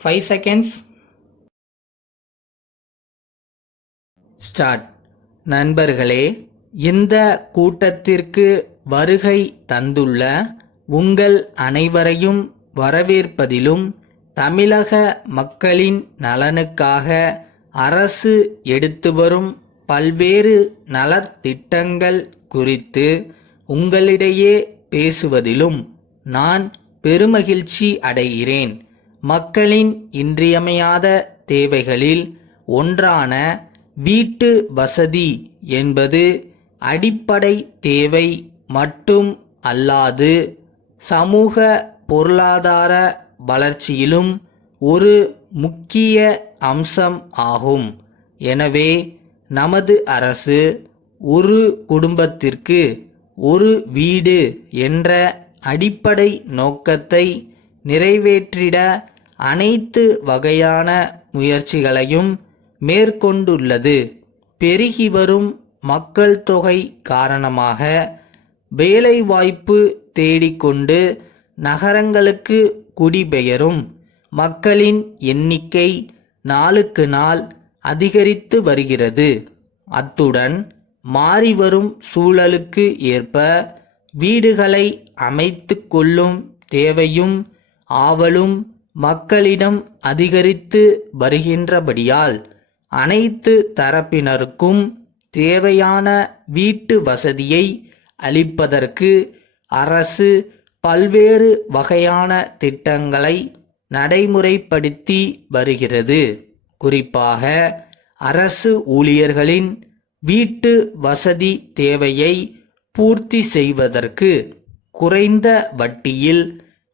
5 seconds. Start. நண்பர்களே, இந்த கூட்டத்திற்கு வருகை தந்துள்ள உங்கள் அனைவரையும் வரவேற்பதிலும் தமிழக மக்களின் நலனுக்காக அரசு எடுத்து வரும் பல்வேறு நலத்திட்டங்கள் குறித்து உங்களிடையே பேசுவதிலும் நான் பெருமகிழ்ச்சி அடைகிறேன். மக்களின் இன்றியமையாத தேவைகளில் ஒன்றான வீட்டு வசதி என்பது அடிப்படை தேவை மட்டும் அல்லாது சமூக பொருளாதார வளர்ச்சியிலும் ஒரு முக்கிய அம்சம் ஆகும். எனவே நமது அரசு ஒரு குடும்பத்திற்கு ஒரு வீடு என்ற அடிப்படை நோக்கத்தை நிறைவேற்றிட அனைத்து வகையான முயற்சிகளையும் மேற்கொண்டுள்ளது. பெருகி வரும் மக்கள் தொகை காரணமாக வேலைவாய்ப்பு தேடிக்கொண்டு நகரங்களுக்கு குடிபெயரும் மக்களின் எண்ணிக்கை நாளுக்கு நாள் அதிகரித்து வருகிறது. அத்துடன் மாறிவரும் சூழலுக்கு ஏற்ப வீடுகளை அமைத்து கொள்ளும் தேவையும் ஆவலும் மக்களிடம் அதிகரித்து வருகின்றபடியால் அனைத்து தரப்பினருக்கும் தேவையான வீட்டு வசதியை அளிப்பதற்கு அரசு பல்வேறு வகையான திட்டங்களை நடைமுறைப்படுத்தி வருகிறது. குறிப்பாக அரசு ஊழியர்களின் வீட்டு வசதி தேவையை பூர்த்தி செய்வதற்கு குறைந்த வட்டியில்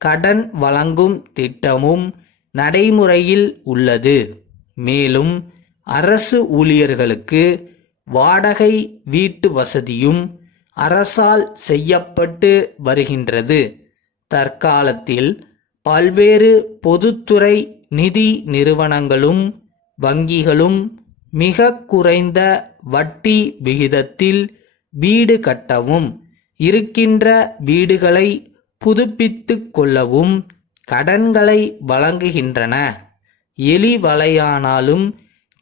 கடன் வழங்கும் திட்டமும் நடைமுறையில் உள்ளது. மேலும் அரசு ஊழியர்களுக்கு வாடகை வீட்டு வசதியும் அரசால் செய்யப்பட்டு வருகின்றது. தற்காலத்தில் பல்வேறு பொதுத்துறை நிதி நிறுவனங்களும் வங்கிகளும் மிக குறைந்த வட்டி விகிதத்தில் வீடு கட்டவும் இருக்கின்ற வீடுகளை புதுப்பித்து கொள்ளவும் கடன்களை வழங்குகின்றன. எலி வலையானாலும்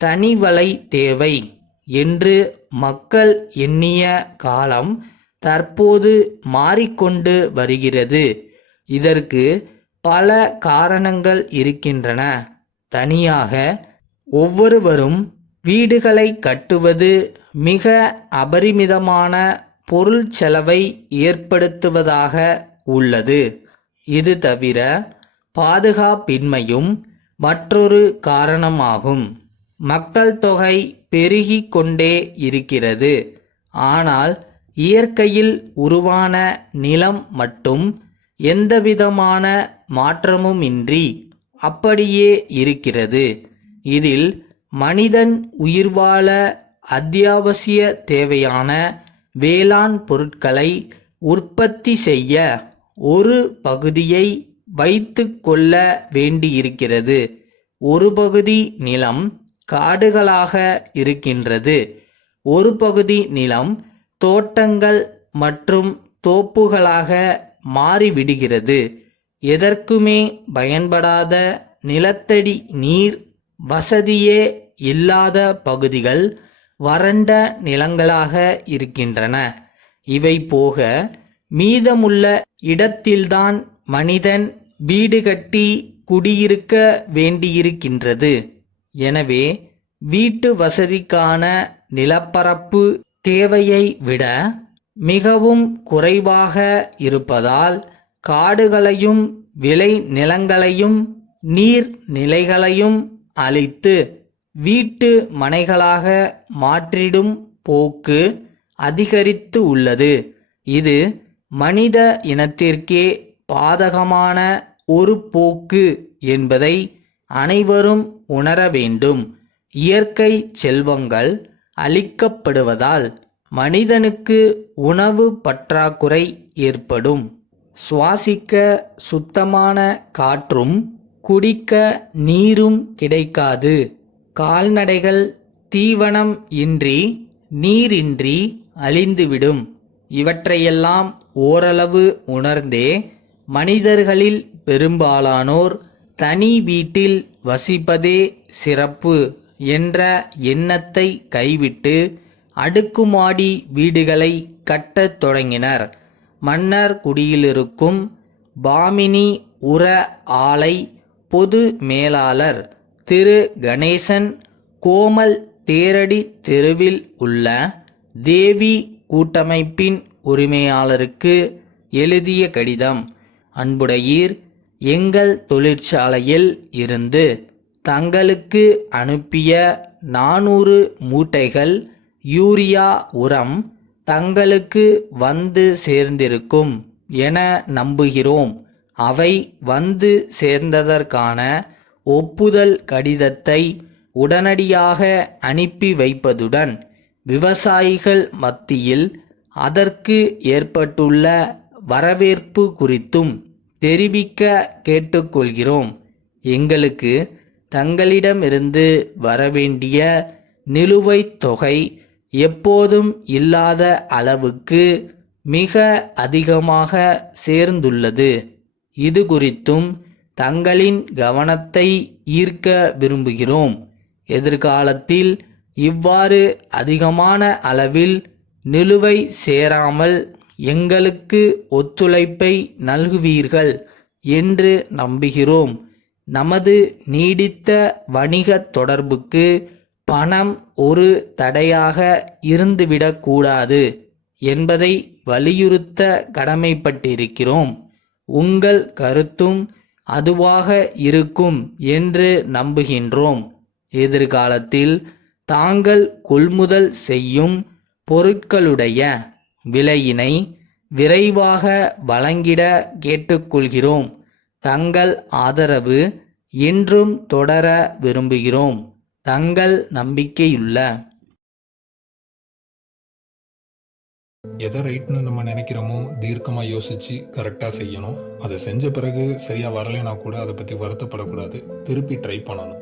தனி வலை தேவை என்று மக்கள் எண்ணிய காலம் தற்போது மாறிக்கொண்டு வருகிறது. இதற்கு பல காரணங்கள் இருக்கின்றன. தனியாக ஒவ்வொருவரும் வீடுகளை கட்டுவது மிக அபரிமிதமான பொருள் செலவை ஏற்படுத்துவதாக உள்ளது. இது தவிர பாதுகாப்பின்மையும் மற்றொரு காரணமாகும். மக்கள் தொகை பெருகி கொண்டே இருக்கிறது. ஆனால் இயற்கையில் உருவான நிலம் மட்டும் எந்தவிதமான மாற்றமுமின்றி அப்படியே இருக்கிறது. இதில் மனிதன் உயிர் வாழ அத்தியாவசிய தேவையான வேளாண் பொருட்களை உற்பத்தி செய்ய ஒரு பகுதியை வைத்து கொள்ள வேண்டியிருக்கிறது. ஒரு பகுதி நிலம் காடுகளாக இருக்கின்றது. ஒரு பகுதி நிலம் தோட்டங்கள் மற்றும் தோப்புகளாக மாறிவிடுகிறது. எதற்குமே பயன்படாத நிலத்தடி நீர் வசதியே இல்லாத பகுதிகள் வறண்ட நிலங்களாக இருக்கின்றன. இவை போக மீதமுள்ள இடத்தில்தான் மனிதன் வீடு கட்டி குடியிருக்க வேண்டியிருக்கின்றது. எனவே வீட்டு வசதிக்கான நிலப்பரப்பு தேவையை விட மிகவும் குறைவாக இருப்பதால் காடுகளையும் விளை நிலங்களையும் நீர் நிலைகளையும் அழித்து வீட்டு மனைகளாக மாற்றிடும் போக்கு அதிகரித்து உள்ளது. இது மனித இனத்திற்கே பாதகமான ஒரு போக்கு என்பதை அனைவரும் உணர வேண்டும். இயற்கை செல்வங்கள் அளிக்கப்படுவதால் மனிதனுக்கு உணவு பற்றாக்குறை ஏற்படும். சுவாசிக்க சுத்தமான காற்றும் குடிக்க நீரும் கிடைக்காது. கால்நடைகள் தீவனம் இன்றி நீரின்றி அழிந்துவிடும். இவற்றையெல்லாம் ஓரளவு உணர்ந்தே மனிதர்களில் பெரும்பாலானோர் தனி வீட்டில் வசிப்பதே சிறப்பு என்ற எண்ணத்தை கைவிட்டு அடுக்குமாடி வீடுகளை கட்டத் தொடங்கினர். மன்னர் குடியிலிருக்கும் பாமினி உர ஆலை பொது மேலாளர் திரு கணேசன் கோமல் தேரடி தெருவில் உள்ள தேவி கூட்டமைப்பின் உரிமையாளருக்கு எழுதிய கடிதம். அன்புடையீர், எங்கள் தொழிற்சாலையில் இருந்து தங்களுக்கு அனுப்பிய 400 மூட்டைகள் யூரியா உரம் தங்களுக்கு வந்து சேர்ந்திருக்கும் என நம்புகிறோம். அவை வந்து சேர்ந்ததற்கான ஒப்புதல் கடிதத்தை உடனடியாக அனுப்பி வைப்பதுடன் விவசாயிகள் மத்தியில் அதற்கு ஏற்பட்டுள்ள வரவேற்பு குறித்தும் தெரிவிக்க கேட்டுக்கொள்கிறோம். எங்களுக்கு தங்களிடமிருந்து வரவேண்டிய நிலுவைத் தொகை எப்போதும் இல்லாத அளவுக்கு மிக அதிகமாக சேர்ந்துள்ளது. இது குறித்தும் தங்களின் கவனத்தை ஈர்க்க விரும்புகிறோம். எதிர்காலத்தில் இவ்வாறு அதிகமான அளவில் நிலுவை சேராமல் எங்களுக்கு ஒத்துழைப்பை நல்குவீர்கள் என்று நம்புகிறோம். நமது நீடித்த வணிக தொடர்புக்கு பணம் ஒரு தடையாக இருந்துவிடக்கூடாது என்பதை வலியுறுத்த கடமைப்பட்டிருக்கிறோம். உங்கள் கருத்தும் அதுவாக இருக்கும் என்று நம்புகின்றோம். எதிர்காலத்தில் தாங்கள் கொள்முதல் செய்யும் பொருட்களுடைய விலையினை விரைவாக வழங்கிட கேட்டுக்கொள்கிறோம். தங்கள் ஆதரவு என்றும் தொடர விரும்புகிறோம். தங்கள் நம்பிக்கையுள்ள எதை ரைட்னு நம்ம நினைக்கிறோமோ தீர்க்கமாக யோசித்து கரெக்டாக செய்யணும். அதை செஞ்ச பிறகு சரியாக வரலைன்னா கூட அதை பற்றி வருத்தப்படக்கூடாது. திருப்பி ட்ரை பண்ணணும்.